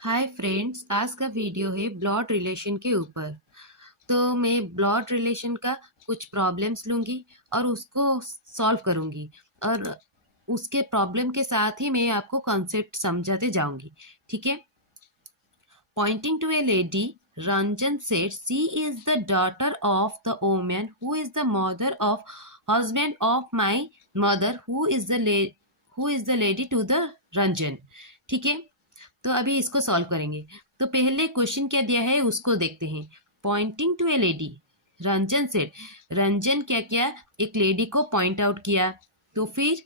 Hi friends, आज का video है ब्लड रिलेशन के ऊपर। तो मैं ब्लड रिलेशन का कुछ प्रॉब्लम्स लूँगी और उसको सॉल्व करूँगी, और उसके प्रॉब्लम के साथ ही मैं आपको कॉन्सेप्ट समझाते जाऊँगी। ठीक है। Pointing to a lady, Ranjan said, "She is the daughter of the woman who is the mother of husband of my mother, who is the lady to the Ranjan." ठीक है। तो अभी इसको सॉल्व करेंगे। तो पहले क्वेश्चन क्या दिया है उसको देखते हैं। Pointing to a lady, Ranjan said, Ranjan क्या किया, एक लेडी को पॉइंट आउट किया। तो फिर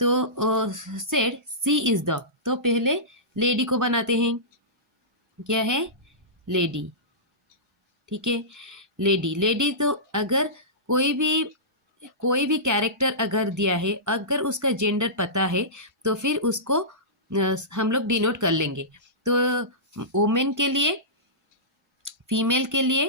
तो सेड सी इज द, तो पहले लेडी को बनाते हैं। क्या है? लेडी। ठीक है। लेडी लेडी तो अगर कोई भी कैरेक्टर अगर दिया है, अगर उसका जेंडर पता है तो फिर उसको हम लोग डिनोट कर लेंगे। तो वुमेन के लिए, फीमेल के लिए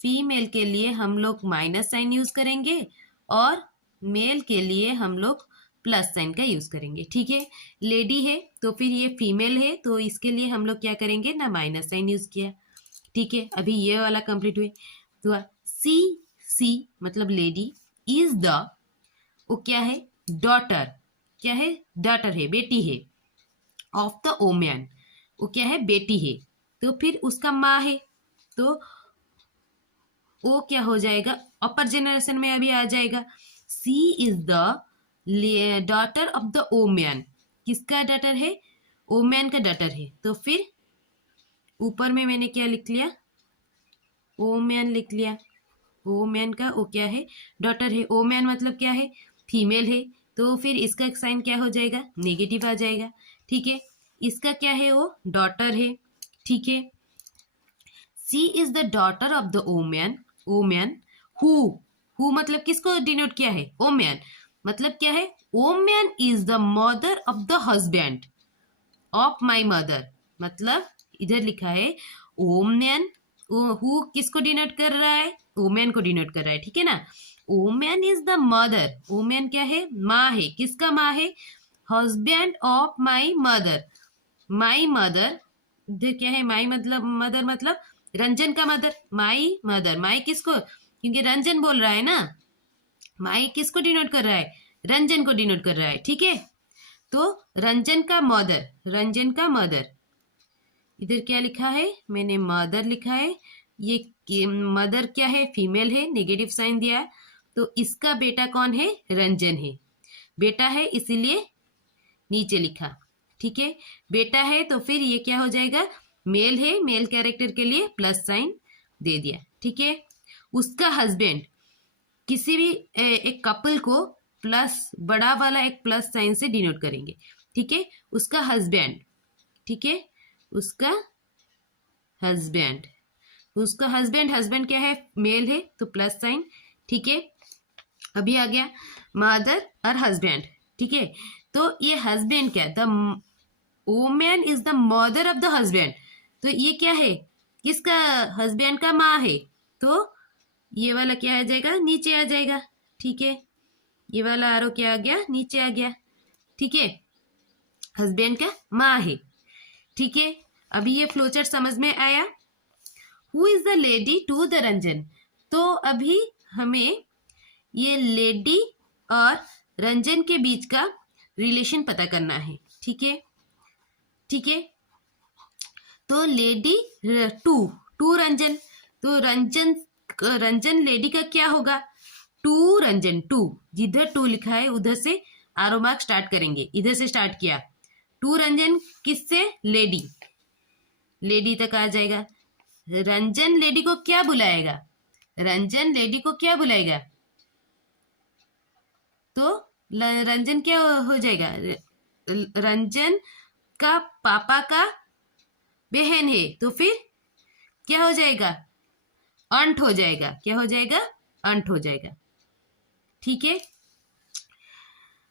फीमेल के लिए हम लोग माइनस साइन यूज करेंगे, और मेल के लिए हम लोग प्लस साइन का यूज करेंगे। ठीक है। लेडी है तो फिर ये फीमेल है, तो इसके लिए हम लोग क्या करेंगे ना, माइनस साइन यूज किया। ठीक है। अभी ये वाला कंप्लीट हुए। तो सी, सी मतलब लेडी, इज द, वो क्या है, डॉटर, क्या है, डॉटर है, बेटी है, ऑफ द ओमैन, वो क्या है, बेटी है। तो फिर उसका माँ है, तो वो क्या हो जाएगा, अपर जनरेशन में अभी आ जाएगा। She is the daughter of the woman, किसका डॉटर है, ओमैन का डॉटर है। तो फिर ऊपर में मैंने क्या लिख लिया, ओमैन लिख लिया। ओमैन का वो क्या है, डॉटर है। ओमैन मतलब क्या है, फीमेल है। तो फिर इसका साइन क्या हो जाएगा, नेगेटिव आ जाएगा। ठीक है। इसका क्या है, वो डॉटर है। ठीक है। She is the daughter of the woman, woman who मतलब किसको डिनोट किया है, ओमैन। मतलब क्या है, woman is the mother of the husband of my mother. मतलब इधर लिखा है ओमैन, हु किसको डिनोट कर रहा है, ओमैन को डिनोट कर रहा है। ठीक है ना। Woman is the mother, woman क्या है, माँ है। किसका माँ है, husband of my mother. My mother, इधर क्या है, माई मतलब मदर, मतलब रंजन का मदर, माई मदर। माई किसको, क्योंकि रंजन बोल रहा है ना, माई किसको डिनोट कर रहा है, रंजन को डिनोट कर रहा है। ठीक है। तो रंजन का मदर, रंजन का मदर, इधर क्या लिखा है, मैंने मदर लिखा है। ये मदर क्या है, फीमेल है, नेगेटिव साइन दिया। तो इसका बेटा कौन है, रंजन है। बेटा है इसीलिए नीचे लिखा। ठीक है। बेटा है तो फिर ये क्या हो जाएगा, मेल है, मेल कैरेक्टर के लिए प्लस साइन दे दिया। ठीक है। उसका हस्बैंड, किसी भी एक कपल को प्लस, बड़ा वाला एक प्लस साइन से डिनोट करेंगे। ठीक है। उसका हस्बैंड, ठीक है, उसका हस्बैंड, उसका हस्बैंड, हस्बैंड क्या है, मेल है, तो प्लस साइन। ठीक है। अभी आ गया मदर और हस्बैंड। ठीक है। तो ये हस्बैंड क्या, the women is the mother of the husband. तो ये क्या है, किसका, हस्बैंड का माँ है। तो ये वाला क्या आ जाएगा, नीचे आ जाएगा। ठीक है। ये वाला आरो क्या आ गया, नीचे आ गया। ठीक है। हस्बैंड का माँ है। ठीक है। अभी ये फ्लोचार्ट समझ में आया। Who is the lady to the Ranjan. तो अभी हमें ये लेडी और रंजन के बीच का रिलेशन पता करना है। ठीक है। ठीक है। तो लेडी टू, टू रंजन, तो रंजन, रंजन लेडी का क्या होगा, टू रंजन, टू, जिधर टू लिखा है उधर से आरो मार्क स्टार्ट करेंगे। इधर से स्टार्ट किया, टू रंजन किससे, लेडी, लेडी तक आ जाएगा। रंजन लेडी को क्या बुलाएगा, रंजन लेडी को क्या बुलाएगा, तो रंजन क्या हो जाएगा, रंजन का पापा का बहन है, तो फिर क्या हो जाएगा, अंट हो जाएगा। क्या हो जाएगा, अंट हो जाएगा। ठीक है।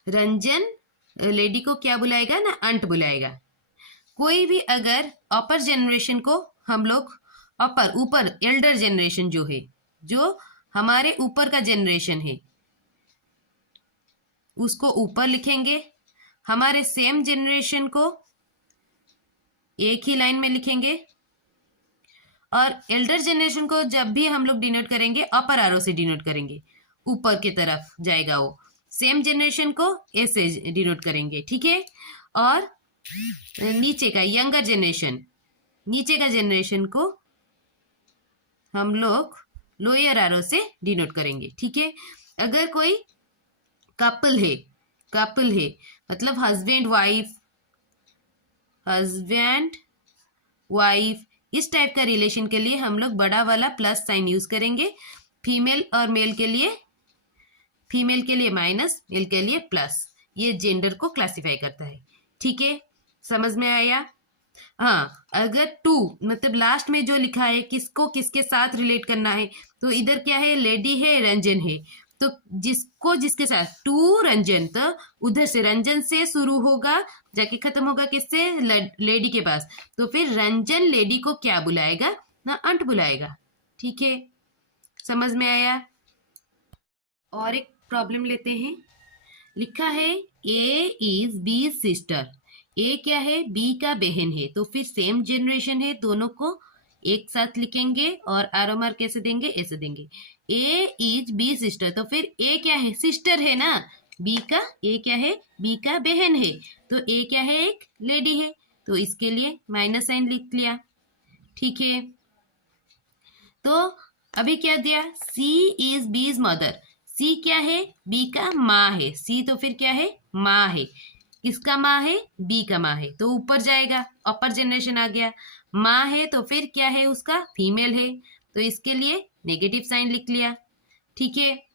रंजन लेडी को क्या बुलाएगा ना, अंट बुलाएगा। कोई भी अगर अपर जनरेशन को हम लोग, अपर ऊपर एल्डर जनरेशन जो है, जो हमारे ऊपर का जनरेशन है, उसको ऊपर लिखेंगे। हमारे सेम जनरेशन को एक ही लाइन में लिखेंगे। और एल्डर जनरेशन को जब भी हम लोग डिनोट करेंगे अपर एरो से डिनोट करेंगे, ऊपर की तरफ जाएगा वो। सेम जनरेशन को ए से डिनोट करेंगे, ठीक है। और नीचे का यंगर जनरेशन, नीचे का जनरेशन को हम लोग लोअर एरो से डिनोट करेंगे, ठीक है। अगर कोई कपल है मतलब हस्बैंड वाइफ इस टाइप का रिलेशन के लिए हम लोग बड़ा वाला प्लस साइन यूज करेंगे। फीमेल और मेल के लिए माइनस, मेल के लिए प्लस। ये जेंडर को क्लासिफाई करता है, ठीक है। समझ में आया? हाँ, अगर टू मतलब लास्ट में जो लिखा है किसको किसके साथ रिलेट करना है, तो इधर क्या है, लेडी है, रंजन है। तो जिसको जिसके साथ टू रंजन, तो उधर से रंजन से शुरू होगा, जाके खत्म होगा किससे, लेडी के पास। तो फिर रंजन लेडी को क्या बुलाएगा ना, अंट बुलाएगा, ठीक है। समझ में आया? और एक प्रॉब्लम लेते हैं। लिखा है ए इज बी सिस्टर। ए क्या है, बी का बहन है। तो फिर सेम जनरेशन है, दोनों को एक साथ लिखेंगे और एरो मार्क कैसे देंगे, ऐसे देंगे। ए इज बी सिस्टर, तो फिर ए क्या है, सिस्टर है ना बी का। ए क्या है, बी का बहन है। तो ए क्या है, एक लेडी है, तो इसके लिए माइनस साइन लिख लिया, ठीक है। तो अभी क्या दिया, सी इज बीज मदर। सी क्या है, बी का माँ है। सी तो फिर क्या है, माँ है। किसका माँ है, बी का माँ है। तो ऊपर जाएगा, अपर जनरेशन आ गया। माँ है तो फिर क्या है, उसका फीमेल है, तो इसके लिए नेगेटिव साइन लिख लिया, ठीक है।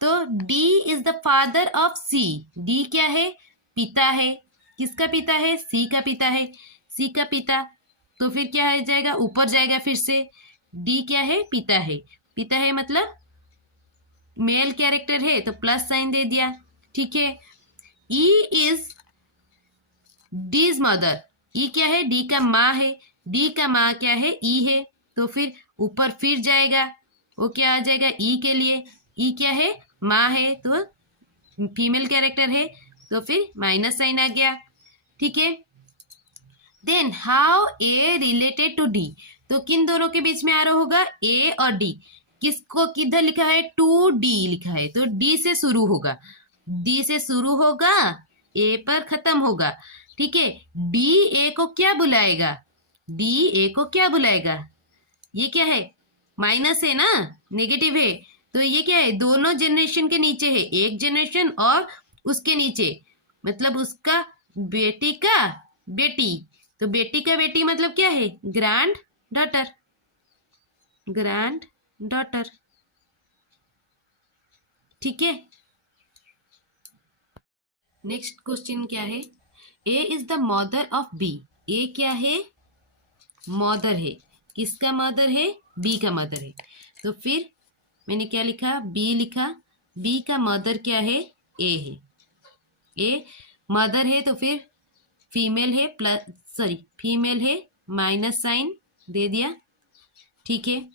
तो D is the father of C. D क्या है, पिता है। किसका पिता है, सी का पिता है। सी का पिता, तो फिर क्या है जाएगा, ऊपर जाएगा फिर से। डी क्या है, पिता है। पिता है मतलब मेल कैरेक्टर है, तो प्लस साइन दे दिया, ठीक है। E is Ds mother. ई क्या है, डी का माँ है। डी का माँ क्या है, ई है। तो फिर ऊपर फिर जाएगा, वो क्या आ जाएगा, ई के लिए। ई क्या है, माँ है, तो फीमेल कैरेक्टर है, तो फिर माइनस साइन आ गया, ठीक है। Then how A related to D. तो किन दोनों के बीच में आ रहा होगा, ए और डी। किसको किधर लिखा है, टू डी लिखा है, तो डी से शुरू होगा। डी से शुरू होगा, ए पर खत्म होगा, ठीक है। डी ए को क्या बुलाएगा, डी ए को क्या बुलाएगा, ये क्या है, माइनस है ना, नेगेटिव है। तो ये क्या है, दोनों जनरेशन के नीचे है, एक जनरेशन और उसके नीचे, मतलब उसका बेटी का बेटी। तो बेटी का बेटी मतलब क्या है, ग्रैंड डॉटर, ठीक है। नेक्स्ट क्वेश्चन क्या है, A is the mother of B. A क्या है, मदर है। किसका मदर है, बी का मदर है। तो फिर मैंने क्या लिखा, बी लिखा। बी का मदर क्या है, ए है। ए मदर है तो फिर फीमेल है, फीमेल है, माइनस साइन दे दिया, ठीक है।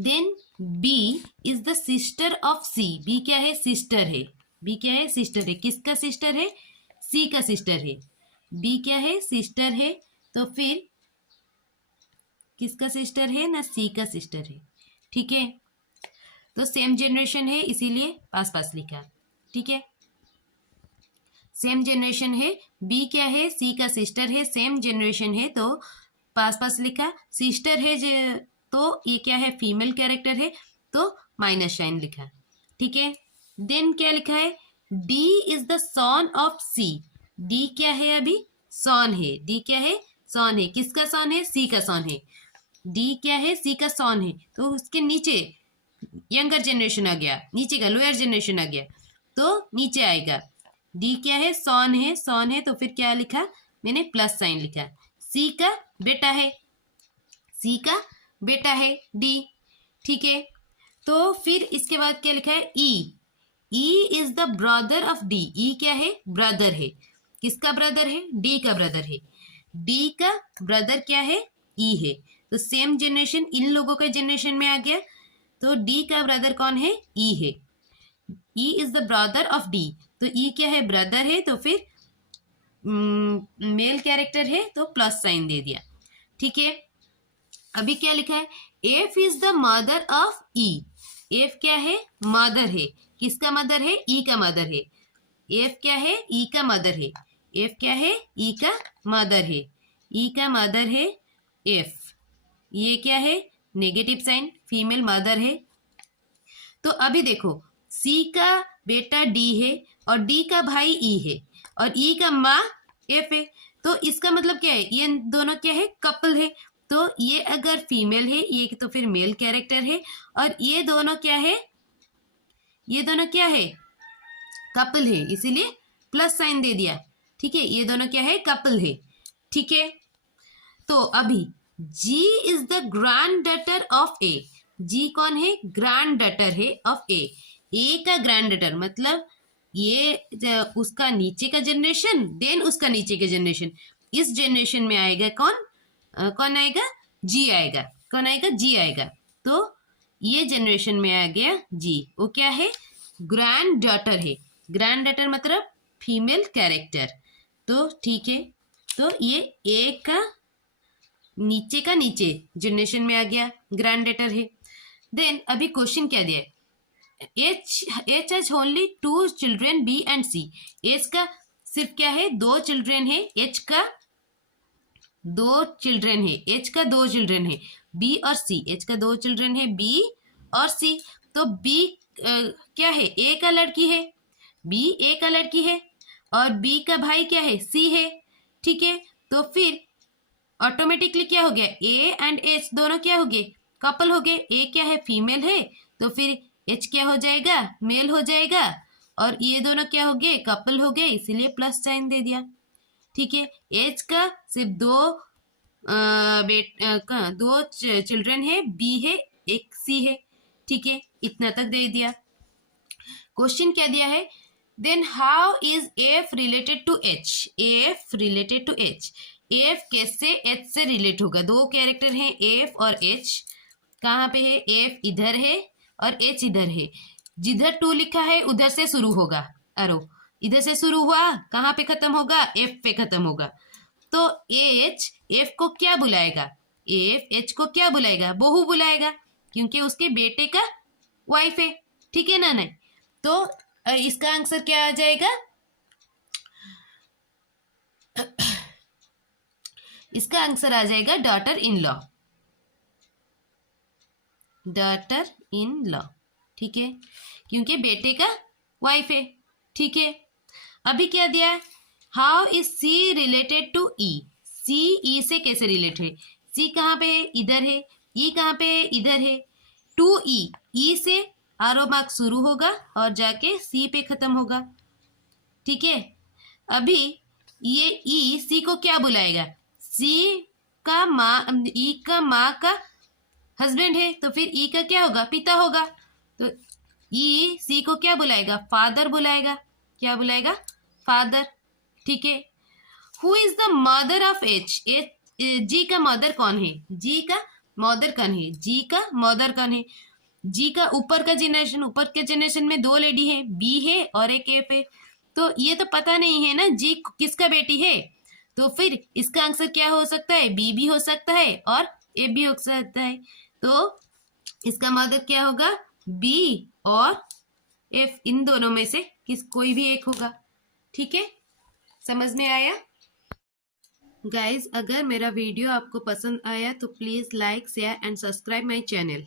Then B is the sister of C. B क्या है, सिस्टर है। बी क्या है, सिस्टर है। किसका सिस्टर है, सी का सिस्टर है। बी क्या है, सिस्टर है, तो फिर किसका सिस्टर है ना, सी का सिस्टर है, ठीक है। तो सेम जनरेशन है इसीलिए पास पास लिखा, ठीक है। सेम जनरेशन है, बी क्या है, सी का सिस्टर है, सेम जनरेशन है तो पास पास लिखा। सिस्टर है तो ये क्या है, फीमेल कैरेक्टर है, तो माइनस साइन लिखा, ठीक है। देन क्या लिखा है, D is the son of C. D क्या है, अभी सन है। डी क्या है, सन है। किसका सन है, सी का सन है। डी क्या है, सी का सन है, तो उसके नीचे यंगर जनरेशन आ गया, नीचे का लोअर जनरेशन आ गया, तो नीचे आएगा। डी क्या है, सन है। सन है तो फिर क्या लिखा, मैंने प्लस साइन लिखा। सी का बेटा है, सी का बेटा है डी, ठीक है। तो फिर इसके बाद क्या लिखा है, E. E is the brother of D. E क्या है, ब्रदर है। किसका ब्रदर है, डी का ब्रदर है। डी का ब्रदर क्या है, ई है। तो सेम जनरेशन इन लोगों के जनरेशन में आ गया, तो डी का ब्रदर कौन है, ई है। ई is the brother of D, तो ई क्या है, ब्रदर है, तो फिर मेल कैरेक्टर है तो प्लस साइन दे दिया। ठीक है, अभी क्या लिखा है, F is the mother of E. F क्या है, मदर है। किसका मदर है, ई का मदर है। एफ क्या है, ई का मदर है। एफ क्या है, ई का मदर है। ई का मदर है एफ। ये क्या है, नेगेटिव साइन, फीमेल मदर है। तो अभी देखो, सी का बेटा डी है और डी का भाई ई है और ई का माँ एफ है। तो इसका मतलब क्या है, ये दोनों क्या है, कपल है। तो ये अगर फीमेल है, ये तो फिर मेल कैरेक्टर है। और ये दोनों क्या है, ये दोनों क्या है, कपल है, इसीलिए प्लस साइन दे दिया। ठीक है, ये दोनों क्या है, कपल है। ठीक है, तो अभी G is the granddaughter of A. G कौन है, ग्रैंड डॉटर है ऑफ ए। ए का ग्रैंड डॉटर मतलब ये उसका नीचे का जनरेशन, देन उसका नीचे का जनरेशन। इस जनरेशन में आएगा कौन, कौन आएगा, जी आएगा। कौन आएगा, जी आएगा। तो ये जनरेशन में आ गया जी। वो क्या है, ग्रैंड डॉटर है। ग्रैंड डॉटर मतलब फीमेल कैरेक्टर। तो ठीक है, तो ये ए का नीचे जनरेशन में आ गया, ग्रैंड डॉटर है। देन अभी क्वेश्चन क्या दिया है, H has only 2 children B and C. H का सिर्फ क्या है, 2 चिल्ड्रेन है। एच का 2 चिल्ड्रेन है, एच का 2 चिल्ड्रेन है, बी और सी। एच का 2 चिल्ड्रेन है, बी और सी। तो बी क्या है, ए का लड़की है, बी ए का लड़की है और बी का भाई क्या है, सी है। ठीक है, तो फिर ऑटोमेटिकली क्या हो गया, ए एंड एच दोनों क्या हो गए, कपल हो गए। ए क्या है, फीमेल है, तो फिर एच क्या हो जाएगा, मेल हो जाएगा। और ये दोनों क्या हो गए, कपल हो गए, इसीलिए प्लस साइन दे दिया। ठीक है, एच का सिर्फ 2 चिल्ड्रन है, बी है, एक सी है। ठीक है, इतना तक दे दिया। क्वेश्चन क्या दिया है, then how is F related to H. F related to H, F कैसे एच से रिलेट होगा। 2 कैरेक्टर हैं एफ और एच। कहाँ पे है, एफ इधर है और एच इधर है। जिधर 2 लिखा है उधर से शुरू होगा एरो, इधर से शुरू हुआ, कहाँ पे खत्म होगा, एफ पे खत्म होगा। तो एच एफ को क्या बुलाएगा, एफ एच को क्या बुलाएगा, बहू बुलाएगा, क्योंकि उसके बेटे का वाइफ है। ठीक है ना, नहीं। तो इसका आंसर क्या आ जाएगा, इसका आंसर आ जाएगा daughter in law. Daughter in law, ठीक है, क्योंकि बेटे का वाइफ है। ठीक है, अभी क्या दिया है, how is C related to E. C E से कैसे रिलेट है, सी कहाँ पे है, इधर है। ई कहाँ पे है, इधर है। टू ई, ई से आरो मार्क शुरू होगा और जाके सी पे खत्म होगा। ठीक है, अभी ये ई सी को क्या बुलाएगा, सी का माँ, ई का माँ का हस्बैंड है, तो फिर ई का क्या होगा, पिता होगा। तो ई सी को क्या बुलाएगा, फादर बुलाएगा। क्या बुलाएगा, फादर। ठीक है, who is the mother of H. G का मदर कौन है, जी का मदर कौन है, जी का मदर कौन है। जी का ऊपर का जनरेशन, ऊपर के जनरेशन में 2 लेडी है, बी है और एक एफ है। तो ये तो पता नहीं है ना जी किसका बेटी है, तो फिर इसका आंसर क्या हो सकता है, बी भी हो सकता है और ए भी हो सकता है। तो इसका मदर क्या होगा, बी और एफ, इन दोनों में से कोई भी एक होगा। ठीक है, समझ में आया। गाइज, अगर मेरा वीडियो आपको पसंद आया तो please like, share and subscribe my channel.